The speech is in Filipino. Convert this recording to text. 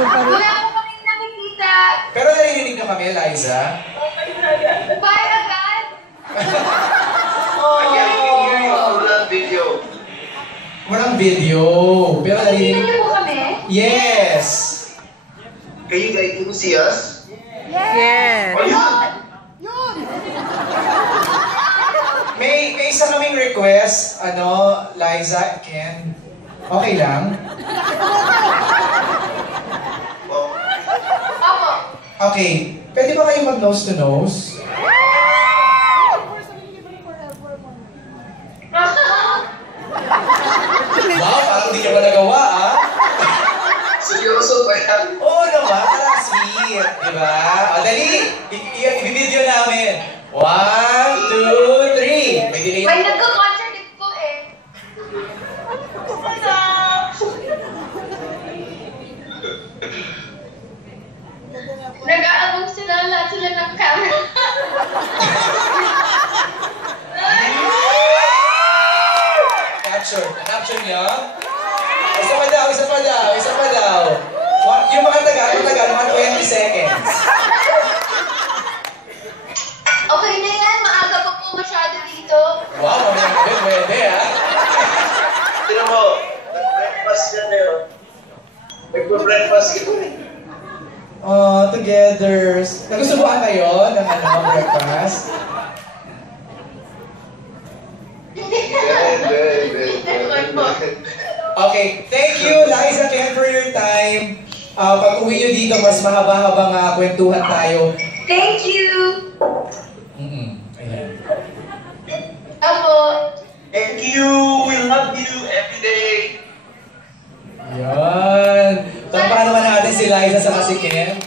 Wala ko kaming nakikita. Pero naririnig na kami, Liza. Bye agad. I can't even hear you. Walang video. Walang video. Pero Nakikita naririnig. niyo po kami? Yes! Can you guys do see us? Yes. Oh, yun. May isa kaming request, Liza, Ken. Okay lang? Oh. Opo. Okay. Pwede ba kayo mag-nose to nose? Wow, parang hindi niya pa nagawa, ah. Seryoso ba yan? Oo naman, parang sweet, di ba? O, dali! I-video namin. 1, 2, 3. May delay. May nagko-contradict po eh. Nag-aabang sila lahat sila ng camera. Capture niya? Isa pa daw, isa pa daw, isa pa daw. Yung mga tagal, mga 20 seconds. Okay na yan, maaga pa po masyado dito. Wow, pwede, ha? Tinan mo, nag-breakfast yan eh. Oh. Nag-breakfast yun. Together. Nagustuhan kayo ng breakfast? Okay, thank you, Liza, Ken, for your time. Pag uwi nyo dito, mas mahaba-habang kwentuhan tayo. Thank you! Ayan. Apo. Thank you! We love you every day! Yan. So, paano naman natin si Liza sa si Ken?